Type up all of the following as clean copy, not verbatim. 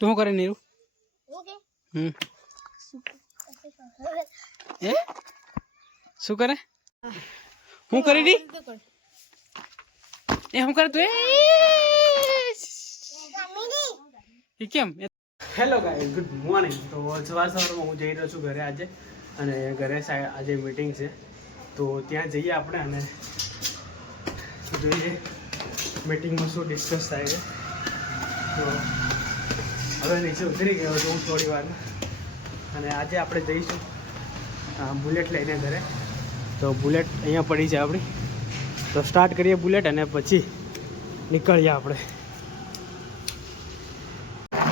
તું શું કરે નીરુ? એ શું કરે? હું કરી દી એ હું કરે તું એ કેમ? Hello guys, good morning. તો સવારમાં હું જઈ રહ્યો છું ઘરે આજે, અને ઘરે આજે મીટિંગ છે, તો ત્યાં જઈએ આપણે અને જોઈએ મીટિંગમાં શું ડિસ્કસ થાય છે. તો હવે નીચે ઉતરી ગયો છું હું થોડી વાર, અને આજે આપણે જઈશું બુલેટ લઈને ઘરે. તો બુલેટ અહીંયા પડી છે આપણી, તો સ્ટાર્ટ કરીએ બુલેટ અને પછી નીકળીએ આપણે.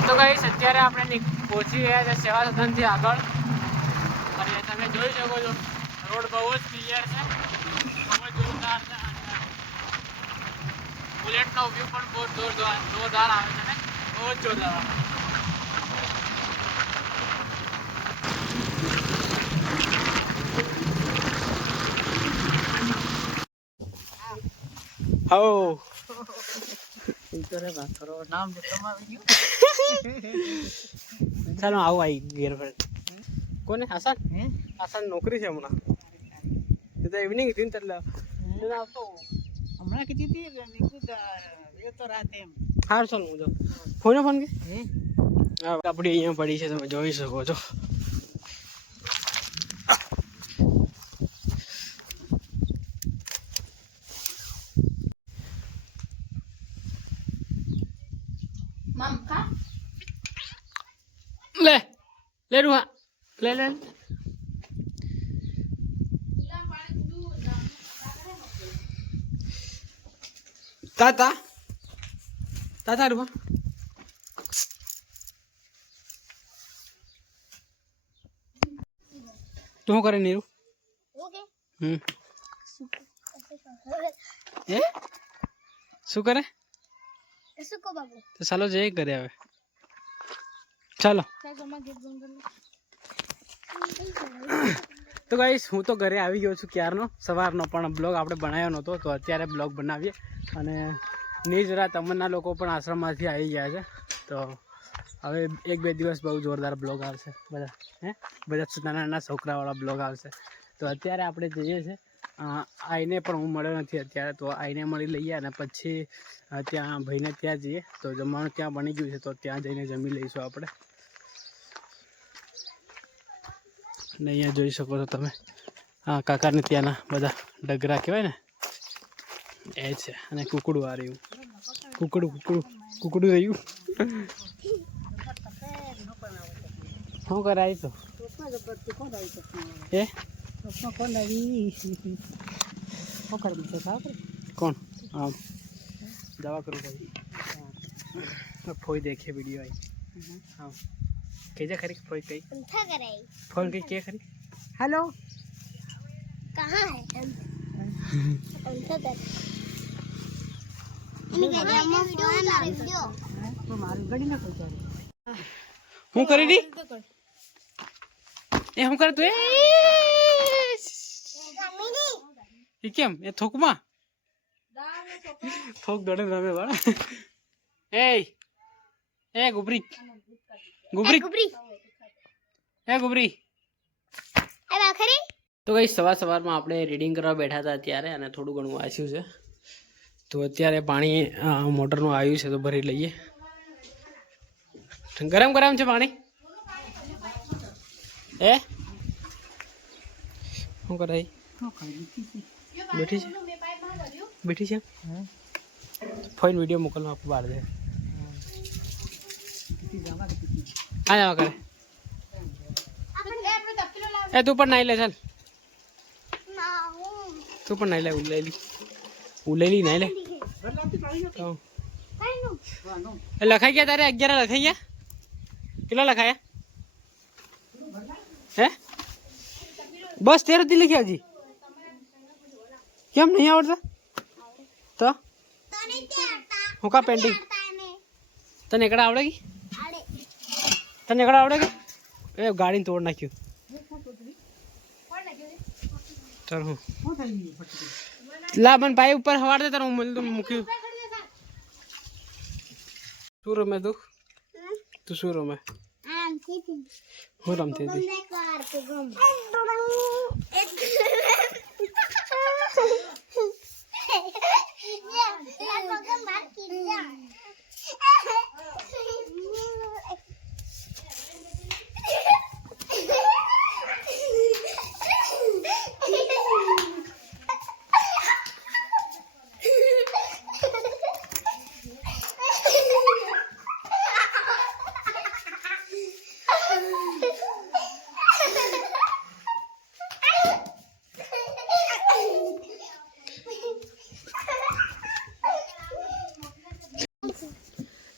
તો ગાઈસ અત્યારે આપણે પહોંચી ગયા છે સેવા સદનથી આગળ, અને તમે જોઈ શકો છો રોડ બહુ જ ક્લિયર છે, બહુ જ જોરદાર છે. બુલેટનો વ્યૂ પણ બહુ જોરદાર આવે છે ને, બહુ જ જોરદાર આવે. હો ચાલો આવું આવી ઘેર પર. કોને? આસાન? આસાન નોકરી છે હમણાં, તો ઇવનિંગ હતી ને એટલે આવતો હમણાં કીધી હતી તો રાતે એમ. હાર ચાલ હું તો ફોન કે હા આપણી અહીંયા પડી છે, તમે જોઈ શકો છો. લે લે રૂહા લે લે તાતા તાતા રૂહા. તું શું કરે નીરુ? એ શું કરે? તો ચાલો જઈએ ઘરે હવે. ચાલો. તો ગાઈસ હું તો ઘરે આવી ગયો છું ક્યારનો, સવારનો, પણ બ્લોગ આપણે બનાવ્યો નહોતો, તો અત્યારે બ્લોગ બનાવીએ. અને નિજ તમન્ના લોકો પણ આશ્રમમાંથી આવી ગયા છે, તો હવે 1-2 દિવસ બહુ જોરદાર બ્લોગ આવશે. બધા નાના નાના છોકરાવાળા બ્લોગ આવશે. તો અત્યારે આપણે જઈએ છીએ આઈને, પણ હું મળ્યો નથી અત્યારે, તો આઈને મળી લઈએ અને પછી ત્યાં ભાઈને ત્યાં જઈએ. તો જમવાનું ત્યાં બની ગયું છે, તો ત્યાં જઈને જમી લઈશું આપણે. અને અહીંયા જોઈ શકો છો તમે હા કાકાને ત્યાંના બધા ડગરા કહેવાય ને એ છે, અને કુકડું આ રહ્યું, કુકડું રહ્યું. શું કરાય તો એ કોણ હા દવા કરું ભાઈ ફોઈ દેખે વિડીયો आई हाँ केजा खरी फोन कई अंथा कराई फोन कई क्या खरी हेलो कहाँ है अंथा कर इन वीडियो में फोन आ वीडियो तो मारी गड़ी ना कोई હું કરી દી એ હું કર તું એ કેમ એ થોકમાં થોક દોડે રમે વાળા એ ગુબરી अब आखिरी તો કઈ સવારમાં આપણે રીડિંગ કરવા બેઠા હતા અત્યારે, અને થોડું ઘણું વાંચ્યું છે. તો અત્યારે પાણી મોટરનું આવ્યું છે, તો ભરી લઈએ. ગરમ છે પાણી. એ શું કરાય બેઠી છે ફોન વિડીયો મોકલવા આપું બહાર દે આ જવા કરે. એ તું પણ નાઈ લે, ચાલ તું પણ નાઈ લે. ઉલેલી નાઈ લે. લખાઈ ગયા તારે 11 લખાઈ ગયા? કેટલા લખાયા હે? બસ 13 થી લખ્યા હજી. કેમ નહીં આવડતા? તો હું કા પેન્ટિંગ તને એકડા આવડે કે? તને એકડા આવડે કે? એ ગાડીને તોડ નાખ્યું. ચાલ હું લા મને પાઈ ઉપર હવાડ દે, તારે હું મૂક્યું. શું રમે તું તું શું રમે આમ થી હું રમતી હતી ગમે કાર તો ગમ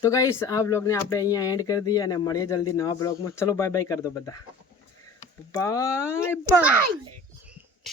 તો ગાઈસ આ બ્લોગને આપણે અહીંયા એન્ડ કરી દઈએ અને મળીએ જલ્દી નવા બ્લોગમાં. ચલો બાય બાય કરી દો બધા. Bye bye.